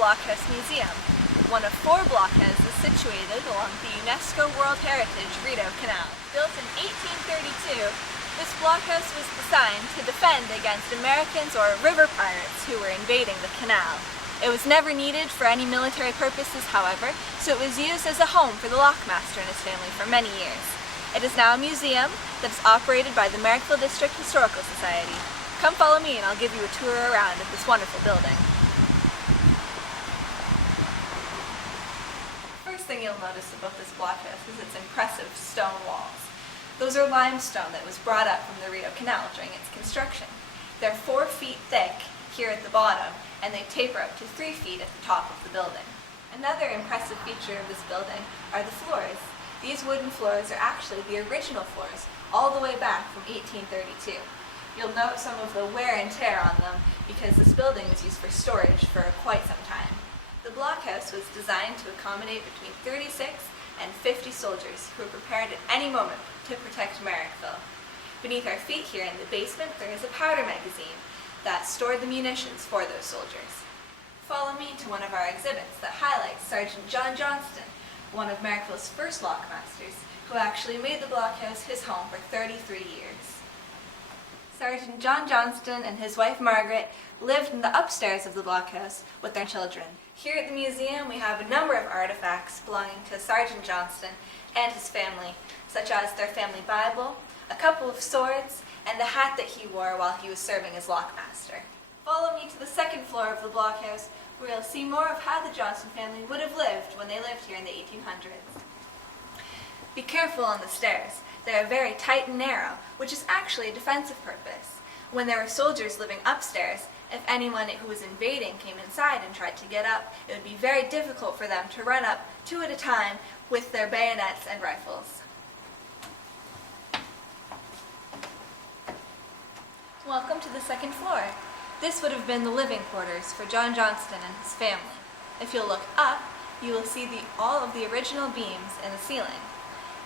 Blockhouse Museum, one of 4 blockhouses situated along the UNESCO World Heritage Rideau Canal. Built in 1832, this blockhouse was designed to defend against Americans or river pirates who were invading the canal. It was never needed for any military purposes, however, so it was used as a home for the lockmaster and his family for many years. It is now a museum that is operated by the Merrickville District Historical Society. Come follow me and I'll give you a tour around of this wonderful building. First thing you'll notice about this blockhouse is its impressive stone walls. Those are limestone that was brought up from the Rideau Canal during its construction. They're 4 feet thick here at the bottom, and they taper up to 3 feet at the top of the building. Another impressive feature of this building are the floors. These wooden floors are actually the original floors, all the way back from 1832. You'll note some of the wear and tear on them because this building was used for storage for quite some time. The blockhouse was designed to accommodate between 36 and 50 soldiers who were prepared at any moment to protect Merrickville. Beneath our feet here in the basement there is a powder magazine that stored the munitions for those soldiers. Follow me to one of our exhibits that highlights Sergeant John Johnston, one of Merrickville's first lockmasters, who actually made the blockhouse his home for 33 years. Sergeant John Johnston and his wife Margaret lived in the upstairs of the blockhouse with their children. Here at the museum we have a number of artifacts belonging to Sergeant Johnston and his family, such as their family Bible, a couple of swords, and the hat that he wore while he was serving as lockmaster. Follow me to the second floor of the blockhouse where you'll see more of how the Johnston family would have lived when they lived here in the 1800s. Be careful on the stairs. They are very tight and narrow, which is actually a defensive purpose. When there were soldiers living upstairs, if anyone who was invading came inside and tried to get up, it would be very difficult for them to run up 2 at a time with their bayonets and rifles. Welcome to the second floor. This would have been the living quarters for John Johnston and his family. If you'll look up, you will see all of the original beams in the ceiling.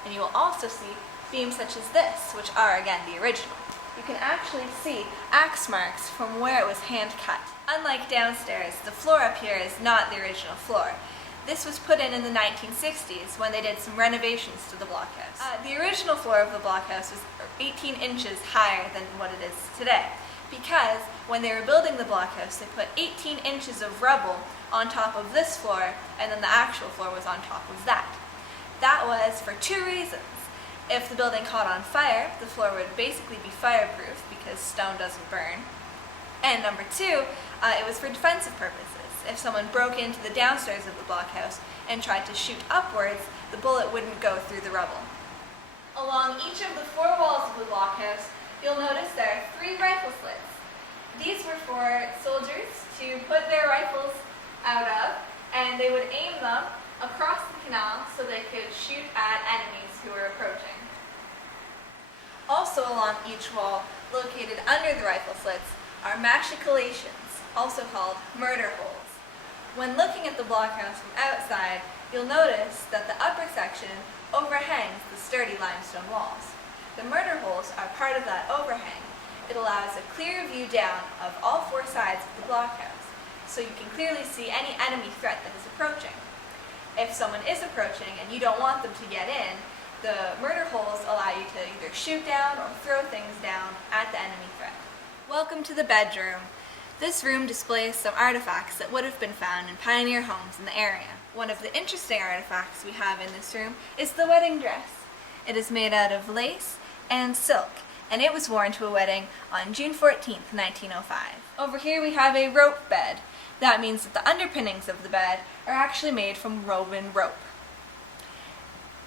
And you will also see beams such as this, which are again the original. You can actually see axe marks from where it was hand cut. Unlike downstairs, the floor up here is not the original floor. This was put in the 1960s when they did some renovations to the blockhouse. The original floor of the blockhouse was 18 inches higher than what it is today, because when they were building the blockhouse they put 18 inches of rubble on top of this floor, and then the actual floor was on top of that. That was for 2 reasons. If the building caught on fire, the floor would basically be fireproof because stone doesn't burn. And number 2, it was for defensive purposes. If someone broke into the downstairs of the blockhouse and tried to shoot upwards, the bullet wouldn't go through the rubble. Along each of the 4 walls of the blockhouse, you'll notice there are 3 rifle slits. These were for soldiers to put their rifles out of, and they would aim them across the canal so they could shoot at enemies who were approaching. Also along each wall, located under the rifle slits, are machicolations, also called murder holes. When looking at the blockhouse from outside, you'll notice that the upper section overhangs the sturdy limestone walls. The murder holes are part of that overhang. It allows a clear view down of all 4 sides of the blockhouse, so you can clearly see any enemy threat that is approaching. If someone is approaching and you don't want them to get in, the murder holes allow you to either shoot down or throw things down at the enemy threat. Welcome to the bedroom. This room displays some artifacts that would have been found in pioneer homes in the area. One of the interesting artifacts we have in this room is the wedding dress. It is made out of lace and silk, and it was worn to a wedding on June 14th, 1905. Over here we have a rope bed. That means that the underpinnings of the bed are actually made from woven rope.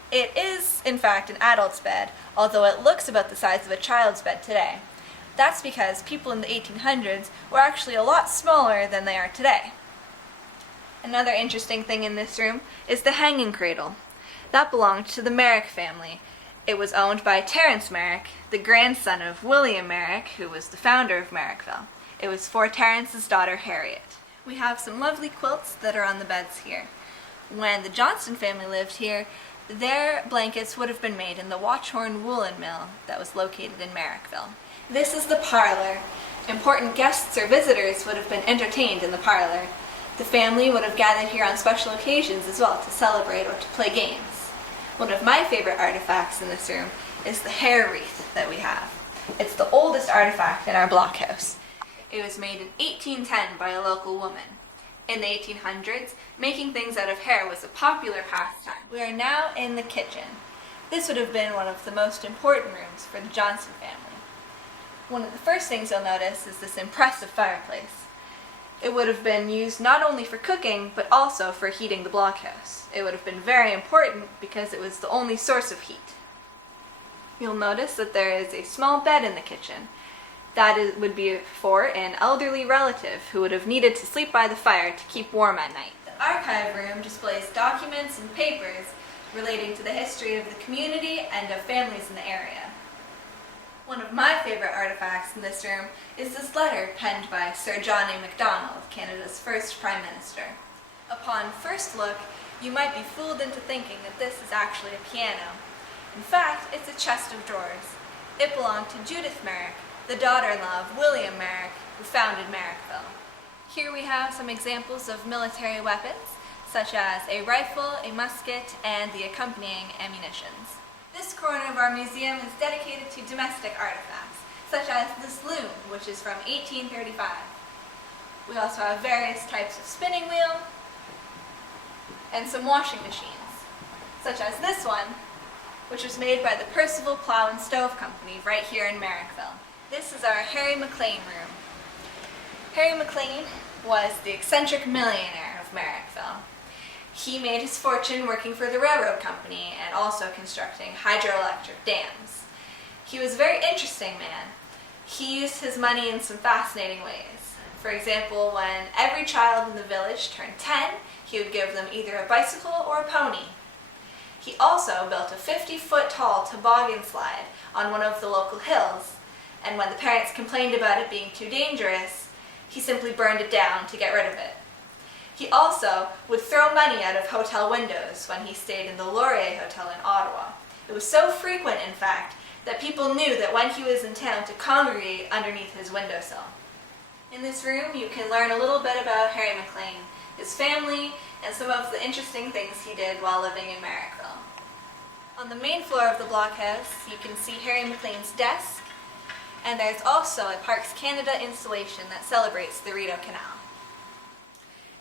It is, in fact, an adult's bed, although it looks about the size of a child's bed today. That's because people in the 1800s were actually a lot smaller than they are today. Another interesting thing in this room is the hanging cradle. That belonged to the Merrick family. It was owned by Terence Merrick, the grandson of William Merrick, who was the founder of Merrickville. It was for Terence's daughter Harriet. We have some lovely quilts that are on the beds here. When the Johnston family lived here, their blankets would have been made in the Watchorn Woolen Mill that was located in Merrickville. This is the parlor. Important guests or visitors would have been entertained in the parlor. The family would have gathered here on special occasions as well to celebrate or to play games. One of my favorite artifacts in this room is the hair wreath that we have. It's the oldest artifact in our blockhouse. It was made in 1810 by a local woman. In the 1800s, making things out of hair was a popular pastime. We are now in the kitchen. This would have been one of the most important rooms for the Johnson family. One of the first things you'll notice is this impressive fireplace. It would have been used not only for cooking, but also for heating the blockhouse. It would have been very important because it was the only source of heat. You'll notice that there is a small bed in the kitchen. That would be for an elderly relative who would have needed to sleep by the fire to keep warm at night. The archive room displays documents and papers relating to the history of the community and of families in the area. One of my favorite artifacts in this room is this letter penned by Sir John A. Macdonald, Canada's first Prime Minister. Upon first look, you might be fooled into thinking that this is actually a piano. In fact, it's a chest of drawers. It belonged to Judith Merrick, the daughter-in-law of William Merrick, who founded Merrickville. Here we have some examples of military weapons, such as a rifle, a musket, and the accompanying ammunitions. This corner of our museum is dedicated to domestic artifacts, such as this loom, which is from 1835. We also have various types of spinning wheel and some washing machines, such as this one, which was made by the Percival Plough and Stove Company right here in Merrickville. This is our Harry McLean room. Harry McLean was the eccentric millionaire of Merrickville. He made his fortune working for the railroad company and also constructing hydroelectric dams. He was a very interesting man. He used his money in some fascinating ways. For example, when every child in the village turned 10, he would give them either a bicycle or a pony. He also built a 50-foot tall toboggan slide on one of the local hills, and when the parents complained about it being too dangerous, he simply burned it down to get rid of it. He also would throw money out of hotel windows when he stayed in the Laurier Hotel in Ottawa. It was so frequent, in fact, that people knew that when he was in town to congregate underneath his windowsill. In this room, you can learn a little bit about Harry McLean, his family, and some of the interesting things he did while living in Merrickville. On the main floor of the blockhouse, you can see Harry McLean's desk, and there's also a Parks Canada installation that celebrates the Rideau Canal.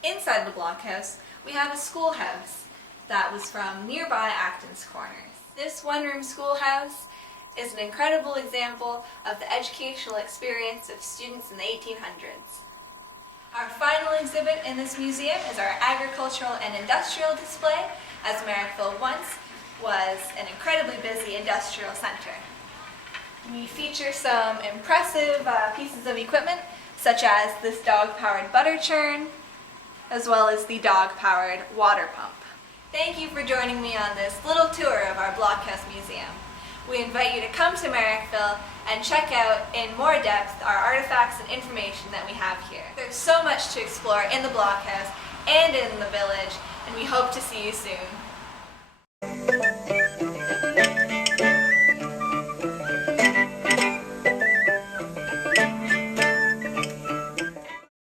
Inside the blockhouse, we have a schoolhouse that was from nearby Acton's Corners. This one-room schoolhouse is an incredible example of the educational experience of students in the 1800s. Our final exhibit in this museum is our agricultural and industrial display, as Merrickville once was an incredibly busy industrial center. We feature some impressive pieces of equipment, such as this dog-powered butter churn, as well as the dog-powered water pump. Thank you for joining me on this little tour of our Blockhouse Museum. We invite you to come to Merrickville and check out in more depth our artifacts and information that we have here. There's so much to explore in the Blockhouse and in the village, and we hope to see you soon.